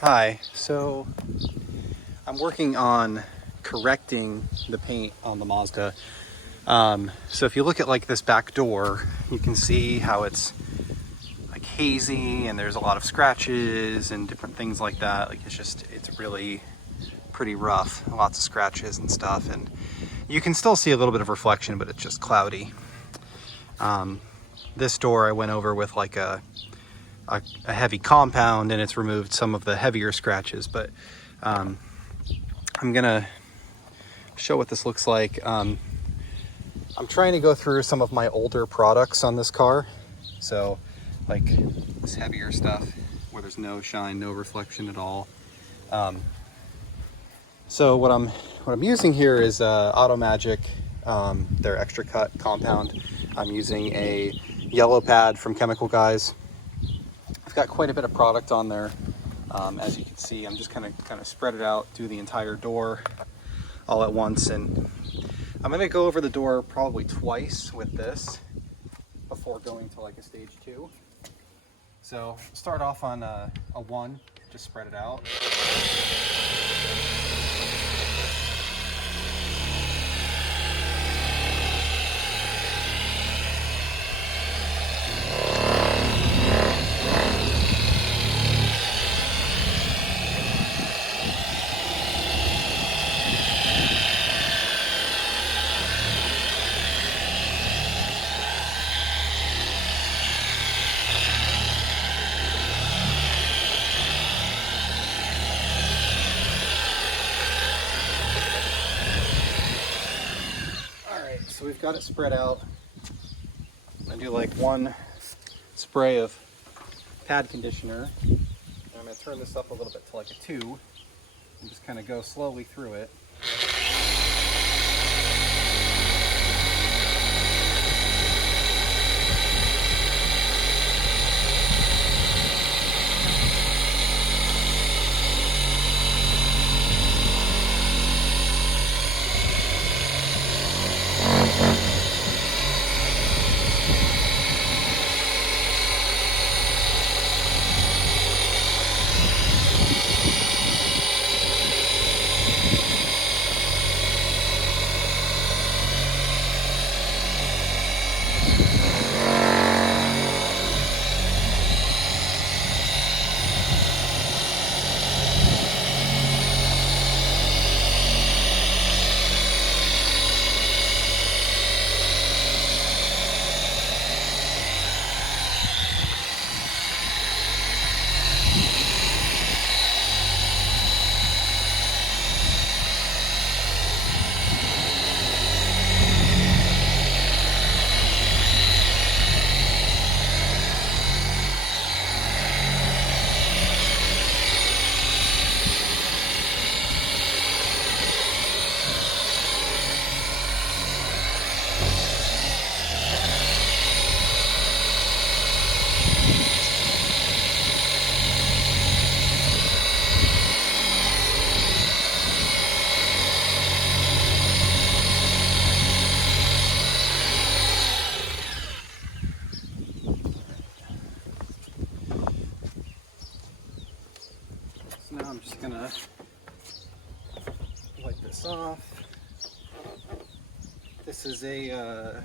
Hi, so I'm working on correcting the paint on the Mazda. So if you look at like this back door, you can see how it's like hazy and there's a lot of scratches and different things like that. Like it's really pretty rough, lots of scratches and stuff. And you can still see a little bit of reflection, but it's just cloudy. This door I went over with like a heavy compound and it's removed some of the heavier scratches, but I'm gonna show what this looks like. I'm trying to go through some of my older products on this car, so like this heavier stuff where there's no shine, no reflection at all. So what I'm using here is Auto Magic, their extra cut compound. I'm using a yellow pad from Chemical Guys. I've got quite a bit of product on there. As you can see, I'm just kind of spread it out, do the entire door all at once, and I'm going to go over the door probably twice with this before going to like a stage 2. So start off on a 1, just spread it out. So we've got it spread out. I'm gonna do like 1 spray of pad conditioner. And I'm gonna turn this up a little bit to like a 2 and just kind of go slowly through it. So now I'm just gonna wipe this off. This is a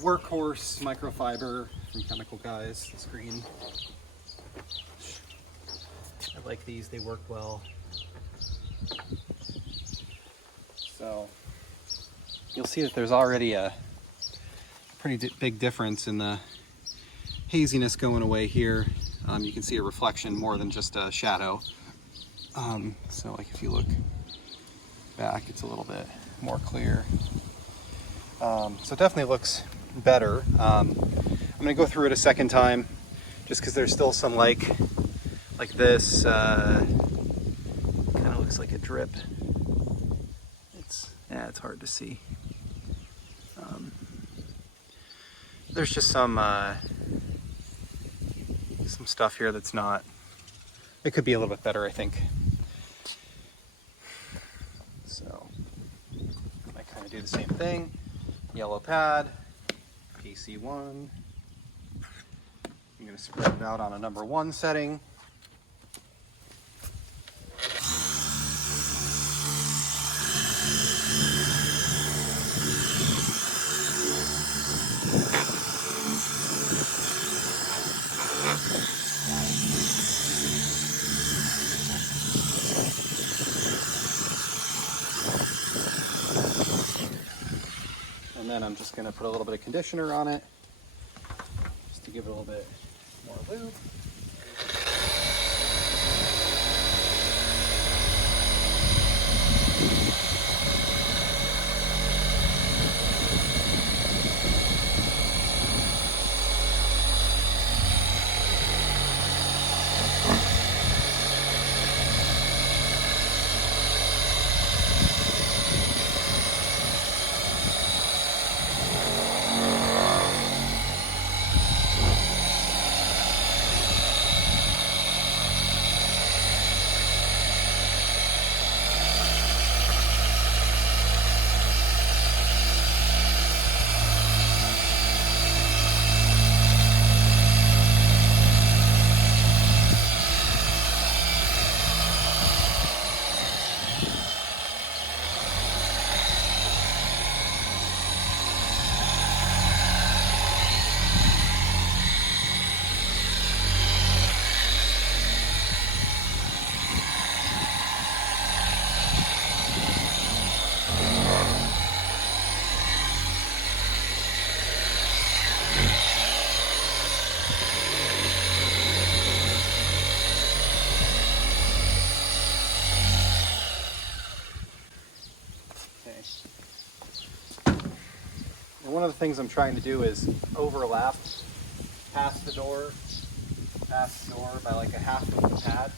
workhorse microfiber from Chemical Guys. It's green. I like these, they work well. So you'll see that there's already a pretty big difference in the haziness going away here. You can see a reflection more than just a shadow. So like if you look back, it's a little bit more clear. So it definitely looks better. I'm gonna go through it a second time just because there's still some like this kind of looks like a drip. It's hard to see. There's just some stuff here that's not, it could be a little bit better, I think. So I kind of do the same thing. Yellow pad, PC1. I'm going to spread it out on a number 1 setting. then I'm just going to put a little bit of conditioner on it just to give it a little bit more lube. One of the things I'm trying to do is overlap past the door by like a half of the pad.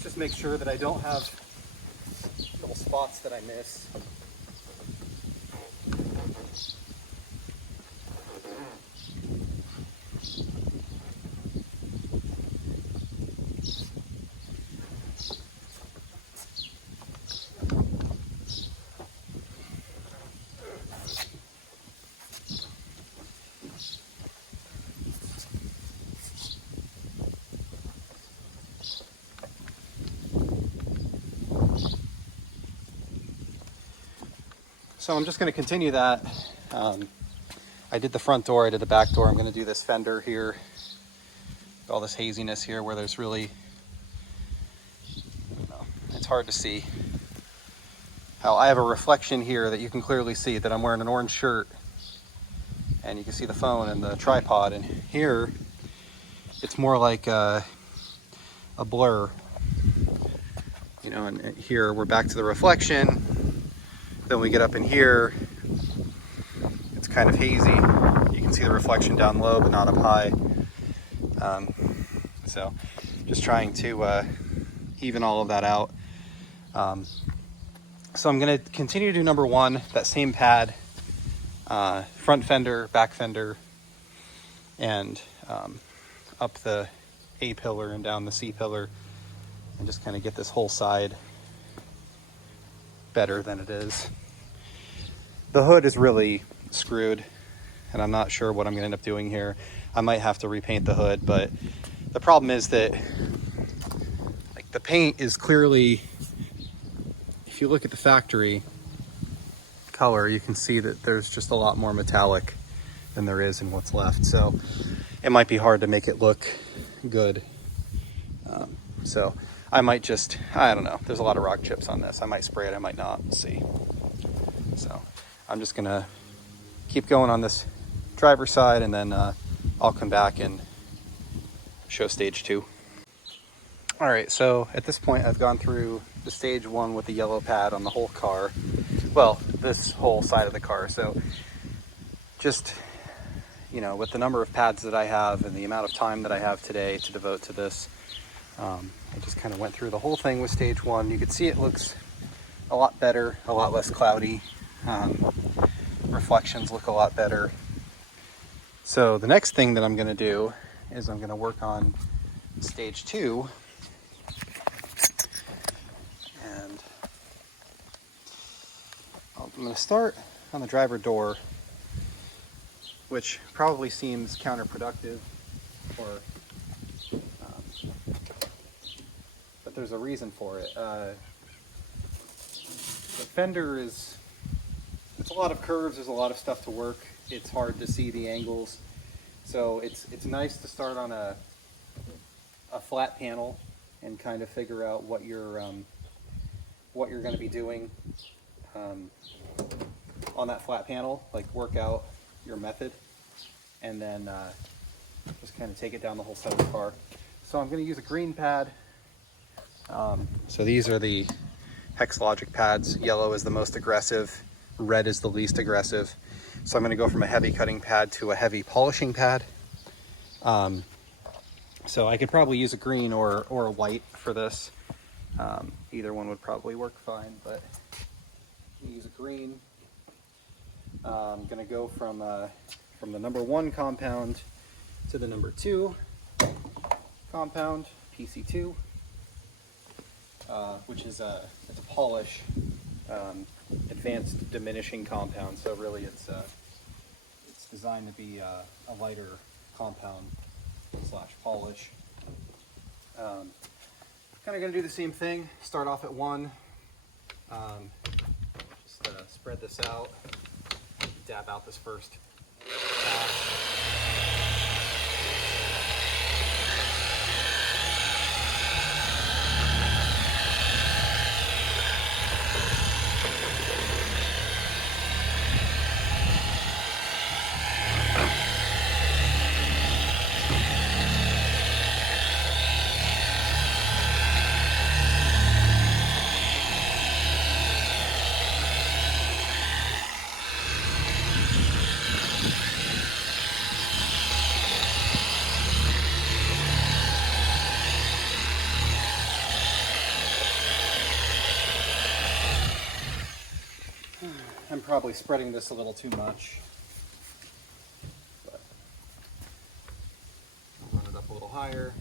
Just make sure that I don't have little spots that I miss. So I'm just going to continue that. I did the front door, I did the back door. I'm going to do this fender here, all this haziness here where there's really, I don't know, it's hard to see. How I have a reflection here that you can clearly see that I'm wearing an orange shirt, and you can see the phone and the tripod, and here it's more like a blur, you know, and here we're back to the reflection. Then we get up in here, it's kind of hazy. You can see the reflection down low, but not up high. So just trying to even all of that out. So I'm gonna continue to do number one, that same pad, front fender, back fender, and up the A pillar and down the C pillar, and just kind of get this whole side better than it is. The hood is really screwed, and I'm not sure what I'm gonna end up doing here. I might have to repaint the hood, but the problem is that like the paint is clearly, if you look at the factory color, you can see that there's just a lot more metallic than there is in what's left. So it might be hard to make it look good. So I might just, I don't know, there's a lot of rock chips on this. I might spray it, I might not, we'll see. So I'm just gonna keep going on this driver's side, and then I'll come back and show stage two. All right, so at this point I've gone through the stage one with the yellow pad on the whole car. Well, this whole side of the car. So just, you know, with the number of pads that I have and the amount of time that I have today to devote to this, I just kind of went through the whole thing with stage one. You can see it looks a lot better, a lot less cloudy. Reflections look a lot better. So the next thing that I'm going to do is I'm going to work on stage two. And I'm going to start on the driver door, which probably seems counterproductive, but there's a reason for it. The fender is, it's a lot of curves, there's a lot of stuff to work. It's hard to see the angles. So it's nice to start on a flat panel and kind of figure out what you're going to be doing. on that flat panel, like work out your method, and then just kind of take it down the whole side of the car. So I'm going to use a green pad. So these are the Hex-Logic pads. Yellow is the most aggressive, red is the least aggressive. So I'm going to go from a heavy cutting pad to a heavy polishing pad. So I could probably use a green or a white for this. Either one would probably work fine, but use a green. I'm going to go from the number 1 compound to the number 2 compound, PC2, which is it's a polish, advanced diminishing compound. So really, it's designed to be a lighter compound / polish. Kind of going to do the same thing. Start off at 1. Just spread this out. Dab out this first pass. I'm probably spreading this a little too much, but I'll run it up a little higher.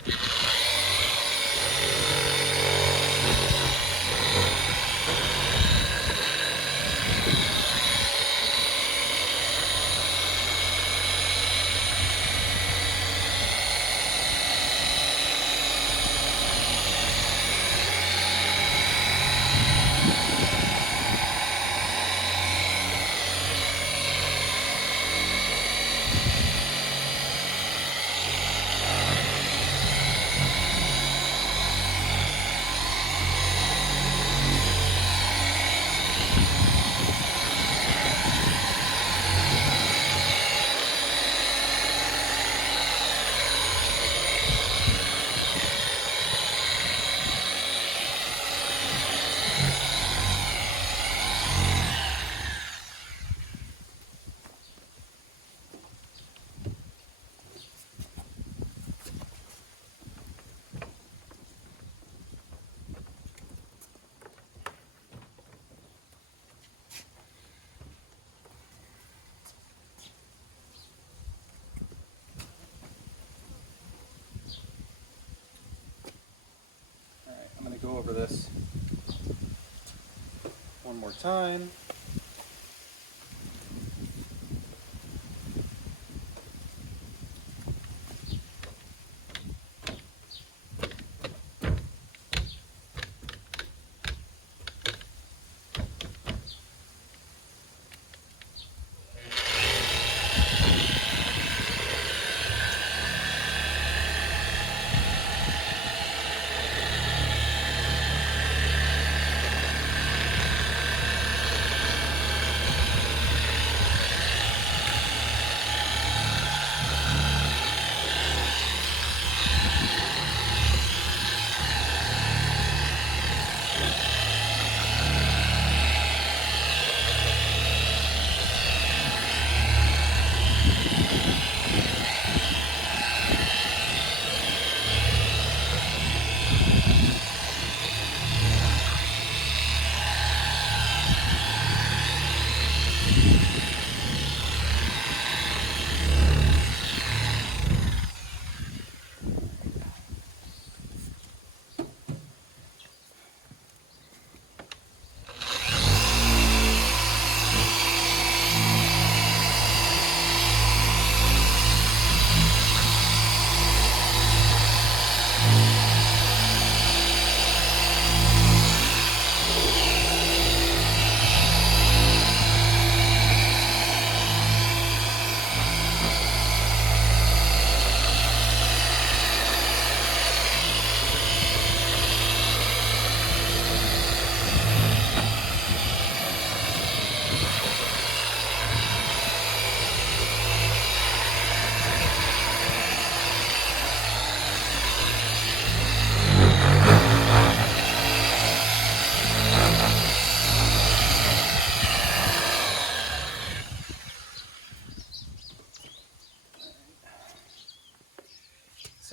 Go over this one more time.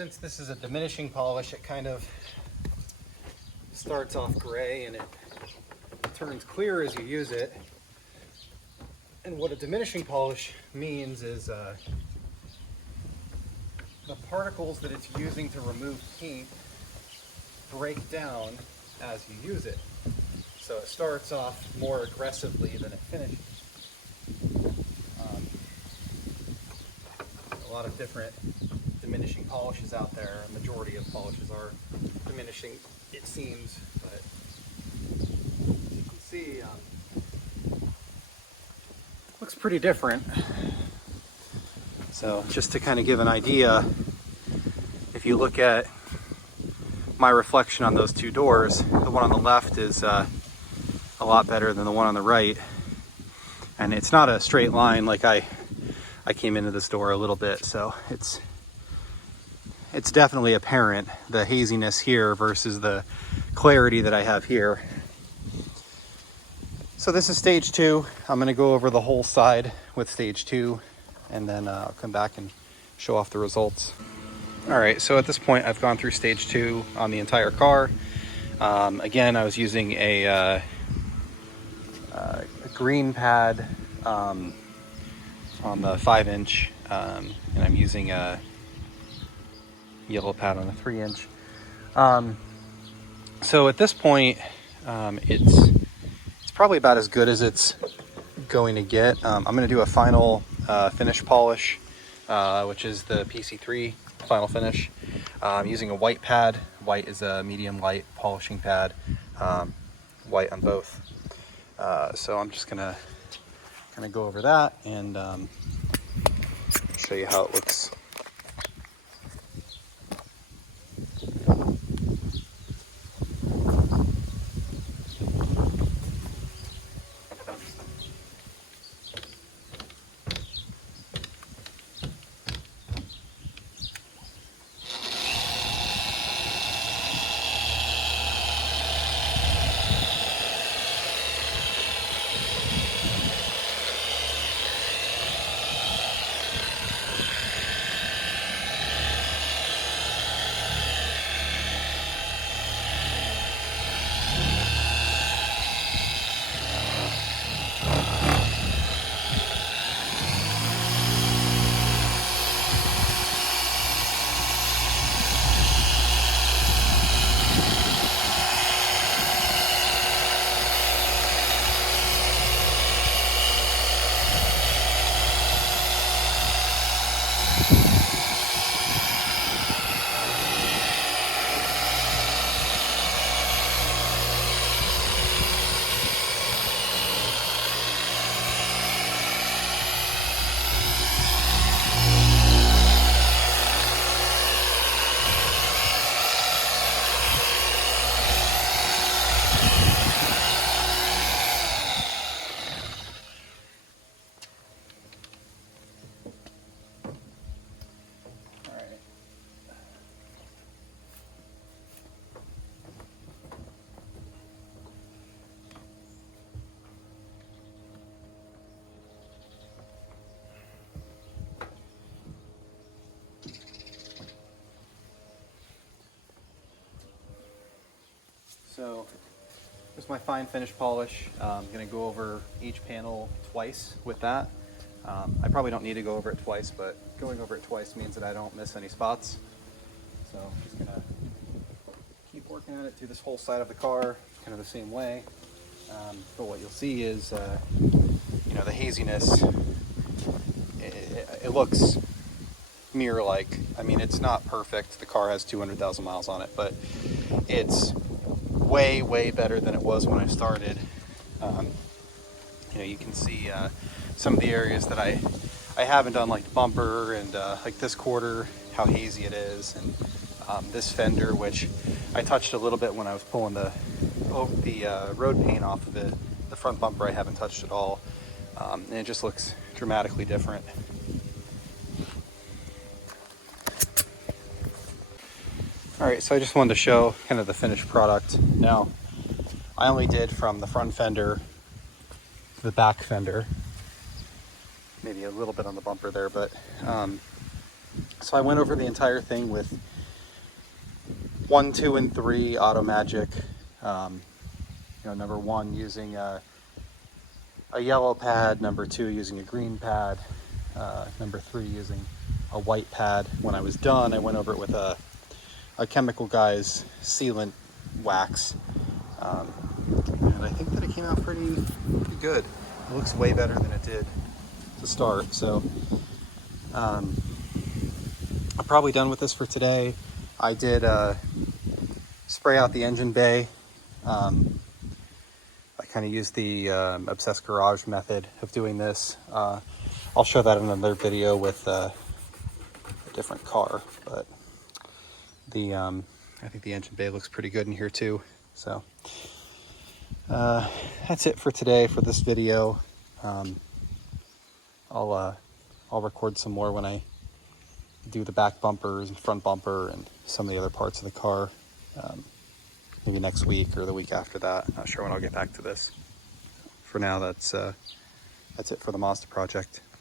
Since this is a diminishing polish, it kind of starts off gray and it turns clear as you use it. And what a diminishing polish means is the particles that it's using to remove paint break down as you use it. So it starts off more aggressively than it finishes. A lot of different diminishing polishes out there. A majority of polishes are diminishing, it seems, but as you can see, looks pretty different. So just to kind of give an idea, if you look at my reflection on those two doors, the one on the left is a lot better than the one on the right. And it's not a straight line. Like I came into this door a little bit, so it's definitely apparent, the haziness here versus the clarity that I have here. So this is stage 2. I'm going to go over the whole side with stage 2, and then I'll come back and show off the results. All right, so at this point I've gone through stage 2 on the entire car. Again, I was using a green pad on the 5-inch, and I'm using a yellow pad on the 3-inch. So at this point, it's probably about as good as it's going to get. I'm going to do a final finish polish, which is the PC3 final finish. I'm using a white pad. White is a medium light polishing pad, white on both. So I'm just gonna kind of go over that and show you how it looks. So here's my fine finish polish. I'm going to go over each panel twice with that. I probably don't need to go over it twice, but going over it twice means that I don't miss any spots. So I'm just going to keep working at it through this whole side of the car, kind of the same way. But what you'll see is, you know, the haziness, it looks mirror-like. I mean, it's not perfect. The car has 200,000 miles on it, but it's way, way better than it was when I started. You know, you can see some of the areas that I haven't done, like the bumper and like this quarter, how hazy it is, and this fender, which I touched a little bit when I was pulling the road paint off of it. The front bumper I haven't touched at all, and it just looks dramatically different. Alright, so I just wanted to show kind of the finished product. Now, I only did from the front fender to the back fender, maybe a little bit on the bumper there, but So I went over the entire thing with 1, 2, and 3 Auto Magic. Number 1 using a yellow pad, number 2 using a green pad, number 3 using a white pad. When I was done, I went over it with a Chemical Guys sealant wax. And I think that it came out pretty good. It looks way better than it did to start. So I'm probably done with this for today. I did spray out the engine bay. I kind of used the Obsessed Garage method of doing this. I'll show that in another video with a different car, but I think the engine bay looks pretty good in here too. So that's it for today for this video. I'll record some more when I do the back bumpers and front bumper and some of the other parts of the car. Maybe next week or the week after that. Not sure when I'll get back to this. For now, that's it for the Mazda project.